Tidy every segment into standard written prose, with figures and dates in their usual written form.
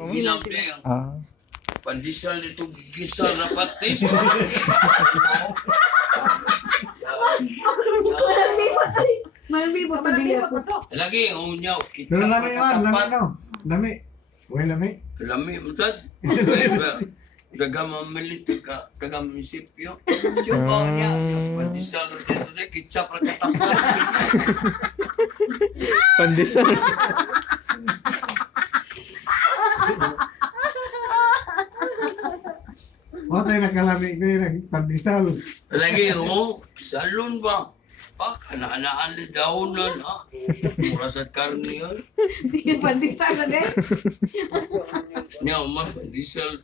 Hilang dia yang pandisal itu gigisal dapat tes. Malami pa dia ko. Lagi unyaw kita Pero lami man, lami matapat. no. Lami. Uy, lami. Lami matad. Daga mamalit ka taga munisipyo. Yo ba niya pandisal dito sa kitsap ra katapat. Pandesal. O tayo nakalami ko yung pandisal. Lagi salon ba? Pa kana-anaan ni daon na na. Mura sa karne yun. Di pandisa na din. Niya man pandisal.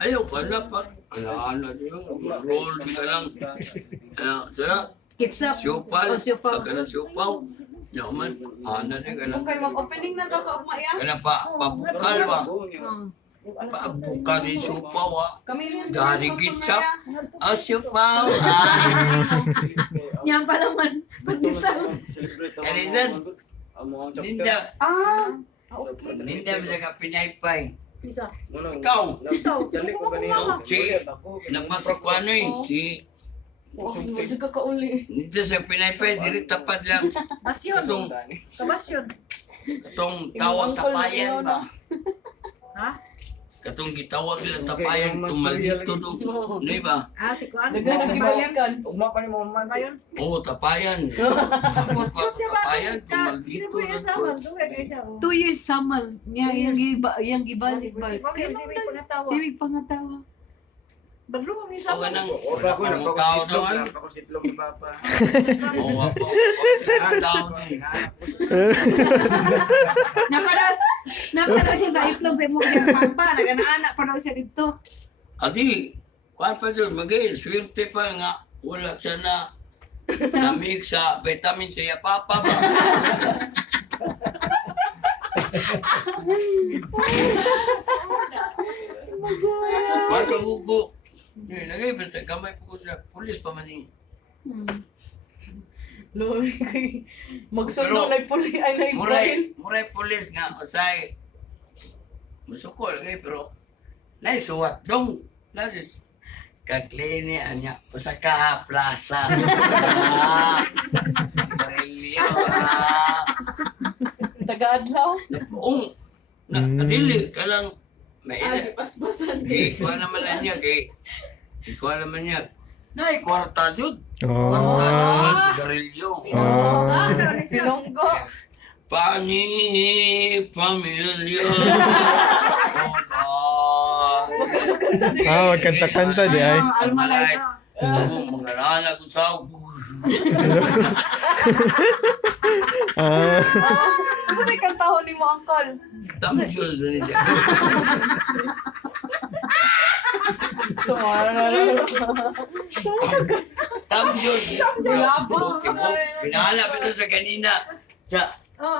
Ayaw ka na pa. Ana-ana niyo. Roll ka lang. Ano, sila? Kitsa. Siopal. O, siopal. Ka na siopaw. Niya man. Ana niya ka na. Kung kayo mag-opening na daw sa umaya. Kana pa, pabukal ba? Pabukal din siopaw ah. Kami rin. Dari gitsap. Ah, siopaw ah. Yan pa naman. Pandisal. Kalisan. Ninda. Ah. Ninda bisa ka pinaypay. Isa. Ikaw. Ito. Si, napasok ko ano eh. Si, Oh, hindi ka kauli. nito sa pinaypay, diri tapad lang. Basyon. Katong, Kabasyon. katong tawag tapayan ba? Ha? Katong gitawag nila tapayan, tumaldito doon. Ano ba? Ah, si Kuan. Dagan ang gibayan. Ugma pa ni mo man kayon. Oo, tapayan. Tapayan, tumaldito Sino doon. sa man? Duwe kay siya. 2 years samal. Yang gibalik ba? Kaya Pangatawa. Simig pangatawa. Badlo mi O sa. ganang, wala ko ng tao doon. Pakusitlog ni Papa. Oo, ako. Ang tao doon. Napara siya sa itlog sa imong pampa. Nagana-anak pa daw siya dito. Adi, kuhan pa doon, swerte pa nga. Wala siya na namig sa vitamin sa yapapa ba? Kuhan pa gugo. Lagay ba sa kamay po sa pulis pa man eh. Loy, magsundo Pero, na puli ay na Muray pulis nga, usay. Musuko lagay, pero naisuwat dong. Nasis. Kaklini anya, usa ka plaza. Marilyo Taga-adlaw. Adili ka lang. May Ay, paspasan. ikuha naman lang niya, ikuha naman niya. Nay, kwarta jud. Oh. Kwarta naman, sigarilyo. Silonggo. Pani, pamilya. Magkanta-kanta di ay. Almalay. Mga kung sao. Ano may kantahon ni mo, Uncle? Tama Diyos na niya. Tama Diyos. Pinahalap ito sa kanina. Sa,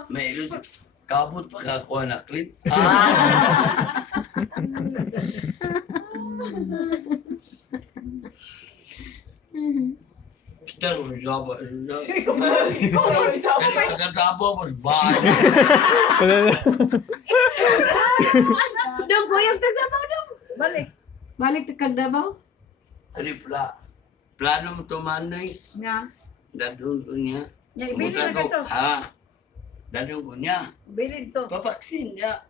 may ilo. Kabot pa ka ako na clip. Kita rin saba. Taga-tabo, mas bahay. Dong, kuyang Tagdabaw dong. Balik. Balik Tagdabaw. Ano plano mo tumanoy? Nga. Dadun ko niya. Ya, ibili na ka to. Ha? Dadun ko niya. Bilin to. Papaksin niya.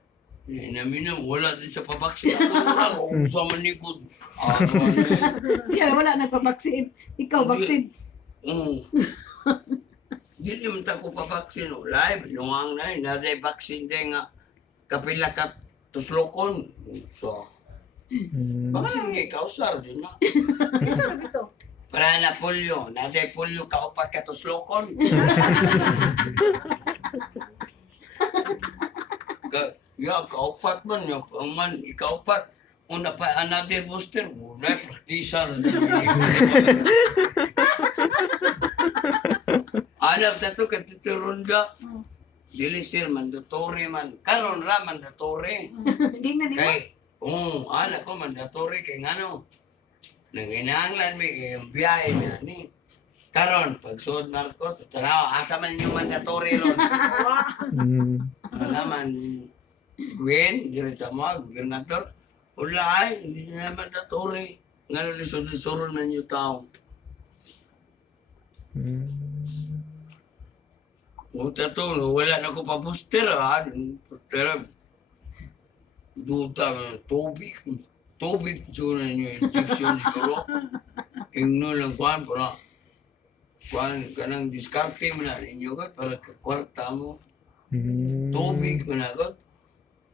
Namin na wala din sa papaksin. Ako sa manikod. Siya wala nagpabaksin. Ikaw baksin. Hindi naman ako papaksin. Live, lungang na yun. Naday baksin din nga. Kapila ka tuslokon. So, baksin kay kausar din na. Ito na bito. Para na polio. Naday polio kaupat ka tuslokon. Kaupat man. Man, ikaupat. Una pa another booster. Wala, praktisar. Alam na to katiturunda. Dili sir mandatory man. Karon ra mandatory. Hindi na di ba? Kay anak ko mandatory kay ngano. Nanginahanglan mi biyahe na ni. Karon pag suod Marcos, tanaw asa man ninyo mandatory ron. Naman Gwen, dire sa mga gobernador. Wala ay, hindi na naman naturi. Nga lisod-lisod na niyo tao. Buta to, wala na ko pa booster ha. Booster, duta, tubig. Tubig, so na niyo, injection siguro. Ingno lang kuhan, para kuhan ka ng diskarte mo na ninyo ka, para kakwarta mo. Tubig mo na ka.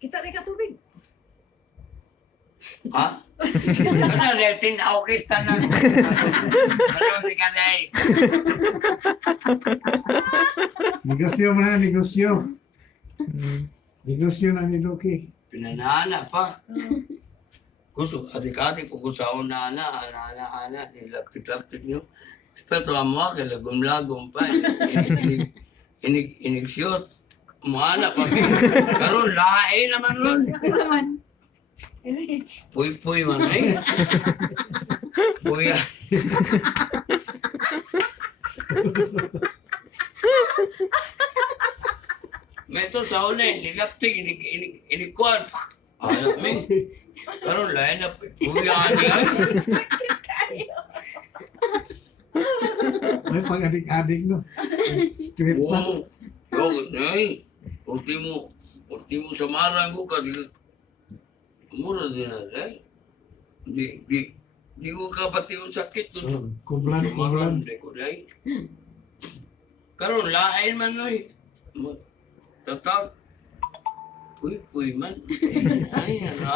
Kita rin ka tubig. Ha? Ano, retin ako kista na. Ano, di ka na eh. Negosyo mo na, negosyo. Negosyo na ni Doki. Pinanana pa. Gusto, adik-adik, pag-usaw na ana, nilapit-lapit nyo. Pero ang mga kalagom-lagom pa. Inigsiyot. Umana pa. Karoon, lahain naman ron. Ano naman? Puy-puy man eh. Puya. Meto sa una eh, nilaptig, inikuan. Ayaw mi. Karoon, lahain na puya niya. Ay, pag adik-adik no. Trip pa. Oo, yo, nay. Ulti mo sa marang ko ka, mura din na, eh. Di ko ka pati yung sakit doon. Kublan. Maramde ko, day. Karoon, lahain man, noy. Tatawag. Puy man. Ay, ano.